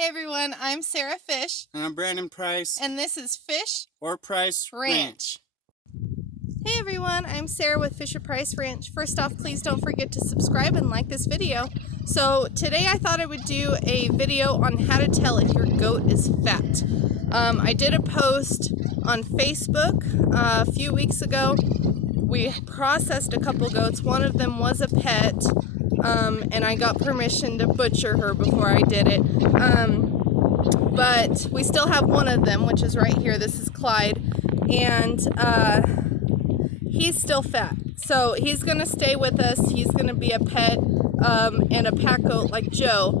Hey everyone, I'm Sarah Fish. And I'm Brandon Price. And this is Fish or Price Ranch. Hey everyone, I'm Sarah with Fish or Price Ranch. First off, please don't forget to subscribe and like this video. So today I thought I would do a video on how to tell if your goat is fat. I did a post on Facebook a few weeks ago. We processed a couple goats. One of them was a pet. And I got permission to butcher her before I did it. But we still have one of them, which is right here. This is Clyde. And he's still fat. So he's going to stay with us. He's going to be a pet and a pack goat like Joe.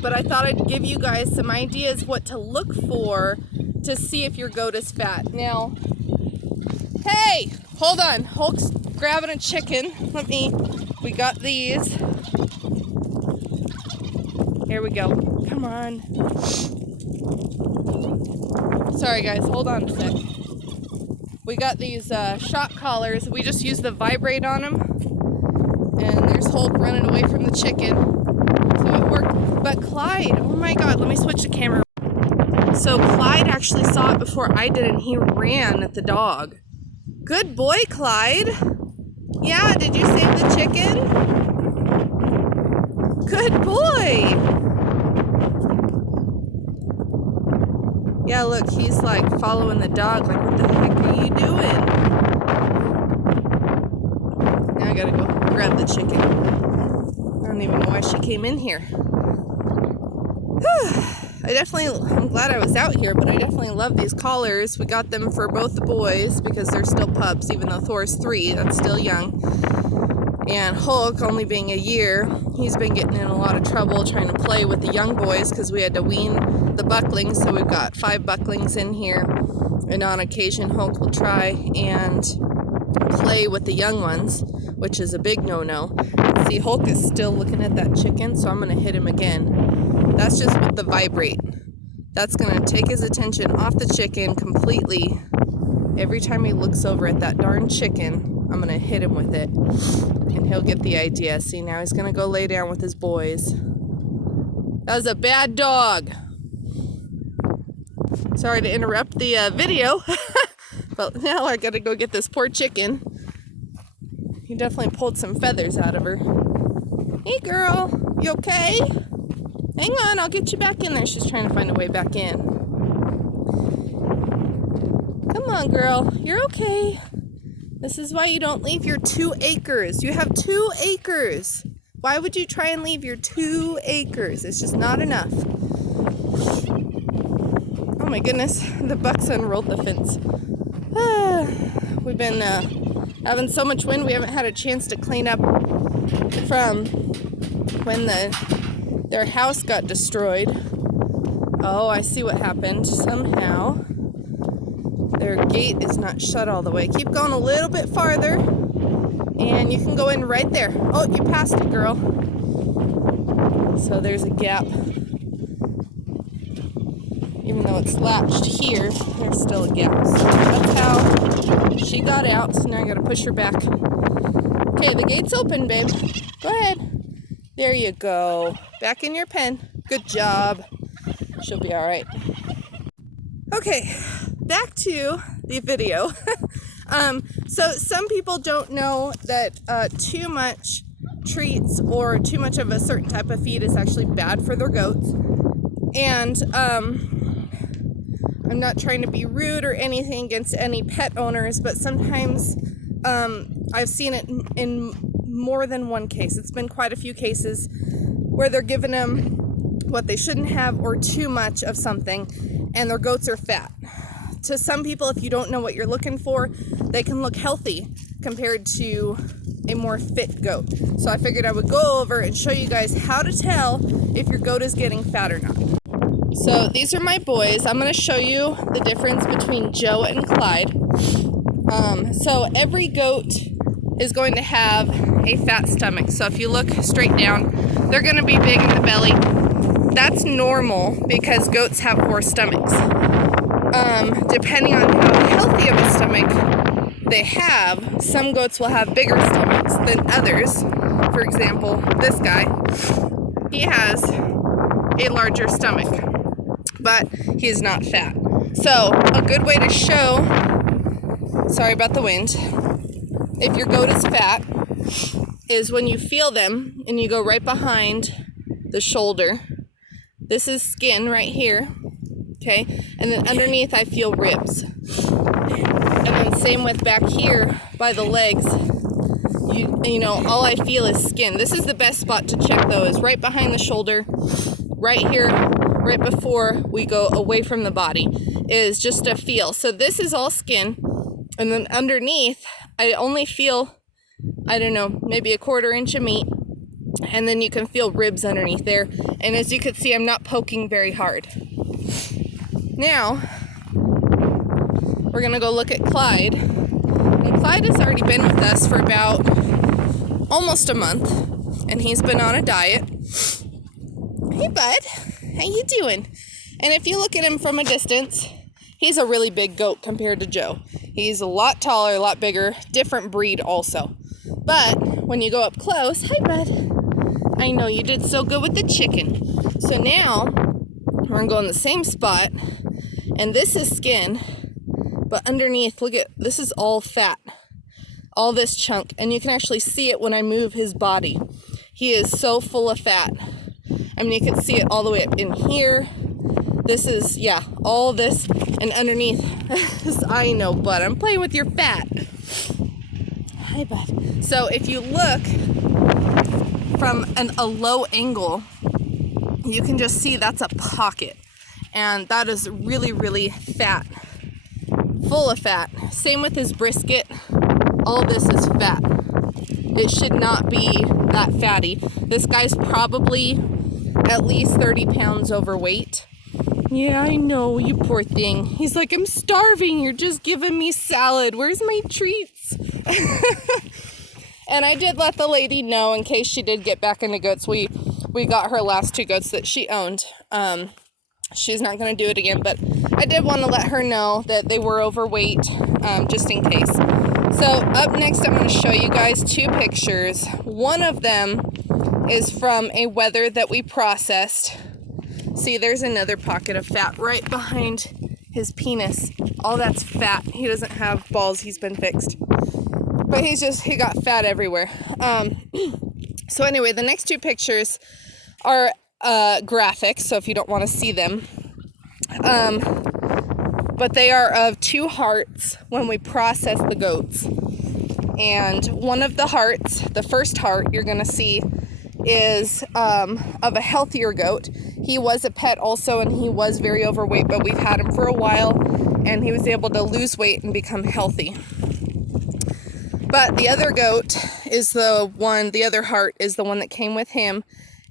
But I thought I'd give you guys some ideas what to look for to see if your goat is fat. Now, hey, hold on. Hulk's grabbing a chicken. We got these. Here we go. Come on. Sorry guys, hold on a sec. We got these shock collars. We just use the vibrate on them. And there's Hulk running away from the chicken. So it worked. But Clyde, oh my God, let me switch the camera. So Clyde actually saw it before I did and he ran at the dog. Good boy, Clyde. Yeah, did you save the chicken? Good boy! Yeah, look, he's like following the dog, like, what the heck are you doing? Now I gotta go grab the chicken. I don't even know why she came in here. I'm glad I was out here, but I definitely love these collars. We got them for both the boys because they're still pups, even though Thor's 3, that's still young. And Hulk, only being a year, he's been getting in a lot of trouble trying to play with the young boys because we had to wean the bucklings, so we've got 5 bucklings in here. And on occasion, Hulk will try and play with the young ones, which is a big no-no. See, Hulk is still looking at that chicken, so I'm going to hit him again. That's just with the vibrate. That's going to take his attention off the chicken completely. Every time he looks over at that darn chicken, I'm going to hit him with it. And he'll get the idea. See, now he's going to go lay down with his boys. That was a bad dog. Sorry to interrupt the video. But now I got to go get this poor chicken. He definitely pulled some feathers out of her. Hey girl, you okay? Hang on, I'll get you back in there. She's trying to find a way back in. Come on, girl. You're okay. This is why you don't leave your 2 acres. You have 2 acres. Why would you try and leave your 2 acres? It's just not enough. Oh my goodness, the bucks unrolled the fence. We've been having so much wind, we haven't had a chance to clean up from when their house got destroyed. Oh, I see what happened. Somehow their gate is not shut all the way. Keep going a little bit farther and you can go in right there. Oh, you passed it, girl. So there's a gap. Even though it's latched here, there's still a gap. So that's how she got out. So now I gotta push her back. Okay, the gate's open, babe. Go ahead. There you go. Back in your pen. Good job. She'll be all right. Okay, back to the video. So some people don't know that too much treats or too much of a certain type of feed is actually bad for their goats. And I'm not trying to be rude or anything against any pet owners, but sometimes I've seen it in more than one case. It's been quite a few cases where they're giving them what they shouldn't have or too much of something, and their goats are fat. To some people, if you don't know what you're looking for, they can look healthy compared to a more fit goat. So I figured I would go over and show you guys how to tell if your goat is getting fat or not. So these are my boys. I'm going to show you the difference between Joe and Clyde. So every goat is going to have a fat stomach. So if you look straight down, they're going to be big in the belly. That's normal because goats have 4 stomachs. Depending on how healthy of a stomach they have, some goats will have bigger stomachs than others. For example, this guy, he has a larger stomach, but he is not fat. So a good way to show, sorry about the wind, if your goat is fat is when you feel them and you go right behind the shoulder. This is skin right here, okay? And then underneath I feel ribs. And then same with back here by the legs. You know, all I feel is skin. This is the best spot to check though, is right behind the shoulder, right here, right before we go away from the body, is just a feel. So this is all skin. And then underneath, I only feel, I don't know, maybe a 1/4 inch of meat. And then you can feel ribs underneath there. And as you can see, I'm not poking very hard. Now, we're gonna go look at Clyde. And Clyde has already been with us for about almost a month. And he's been on a diet. Hey bud, how you doing? And if you look at him from a distance, he's a really big goat compared to Joe. He's a lot taller, a lot bigger, different breed also. But when you go up close, hi bud. I know you did so good with the chicken. So now we're gonna go in the same spot, and this is skin, but underneath, look at, this is all fat, all this chunk, and you can actually see it when I move his body. He is so full of fat. I mean, you can see it all the way up in here. This is, yeah, all this, and underneath, I know, bud, I'm playing with your fat. Hi, bud. So if you look from a low angle, you can just see that's a pocket. And that is really, really fat. Full of fat. Same with his brisket. All this is fat. It should not be that fatty. This guy's probably at least 30 pounds overweight. Yeah, I know, you poor thing. He's like, I'm starving. You're just giving me salad. Where's my treats? And I did let the lady know in case she did get back into goats. We got her last 2 goats that she owned. She's not going to do it again, but I did want to let her know that they were overweight, just in case. So up next, I'm going to show you guys 2 pictures. One of them is from a wether that we processed. See, there's another pocket of fat right behind his penis. All that's fat. He doesn't have balls. He's been fixed. But he got fat everywhere. So anyway, the next 2 pictures are graphic, so if you don't want to see them. But they are of 2 hearts when we process the goats. And one of the hearts, the first heart you're going to see, is of a healthier goat. He was a pet also, and he was very overweight, but we've had him for a while, and he was able to lose weight and become healthy. But the other goat is the other heart is the one that came with him,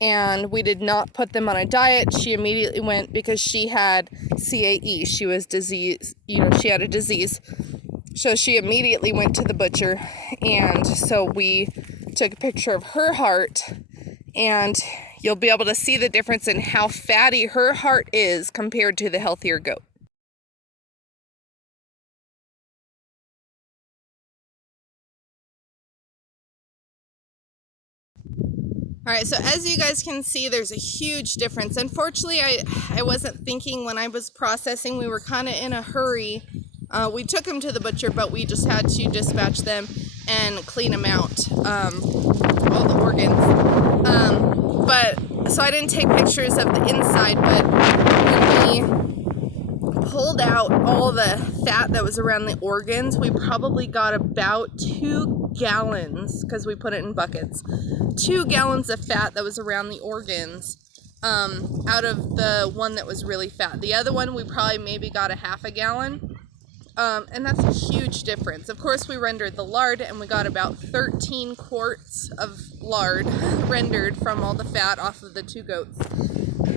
and we did not put them on a diet. She immediately went, because she had CAE. She was disease, she had a disease. So she immediately went to the butcher, and so we took a picture of her heart, and you'll be able to see the difference in how fatty her heart is compared to the healthier goat. All right, so as you guys can see, there's a huge difference. Unfortunately, I wasn't thinking when I was processing. We were kind of in a hurry. We took them to the butcher, but we just had to dispatch them and clean them out, all the organs. So I didn't take pictures of the inside, but when we pulled out all the fat that was around the organs, we probably got about 2 gallons, because we put it in buckets, 2 gallons of fat that was around the organs, out of the one that was really fat. The other one, we probably maybe got a half a gallon. And that's a huge difference. Of course, we rendered the lard, and we got about 13 quarts of lard rendered from all the fat off of the 2 goats.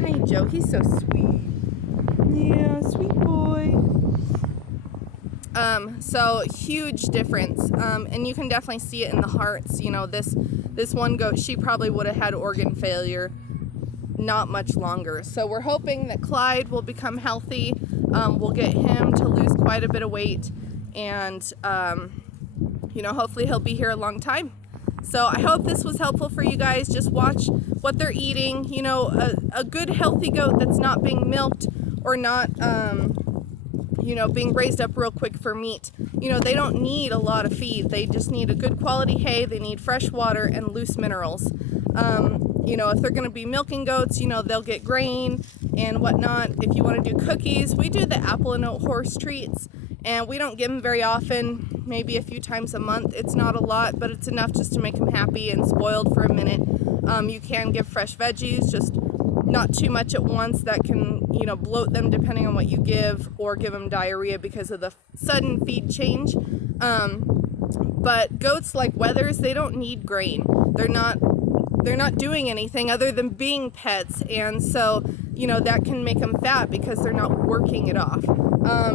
Hi, Joe. He's so sweet. Yeah, sweet boy. So huge difference. And you can definitely see it in the hearts. This one goat, she probably would have had organ failure not much longer. So we're hoping that Clyde will become healthy. We'll get him to lose quite a bit of weight, and hopefully he'll be here a long time. So I hope this was helpful for you guys. Just watch what they're eating. You know, a good healthy goat that's not being milked or not, you know, being raised up real quick for meat. You know, they don't need a lot of feed. They just need a good quality hay. They need fresh water and loose minerals. You know, if they're going to be milking goats, you know, they'll get grain and whatnot. If you want to do cookies, we do the apple and oat horse treats, and we don't give them very often, maybe a few times a month. It's not a lot, but it's enough just to make them happy and spoiled for a minute. You can give fresh veggies, just not too much at once. That can, you know, bloat them depending on what you give, or give them diarrhea because of the sudden feed change. But goats, like wethers, they don't need grain. They're not doing anything other than being pets, and so, you know, that can make them fat because they're not working it off.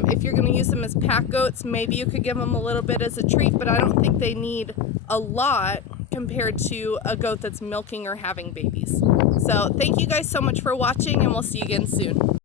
If you're going to use them as pack goats, maybe you could give them a little bit as a treat, but I don't think they need a lot compared to a goat that's milking or having babies. So thank you guys so much for watching, and we'll see you again soon.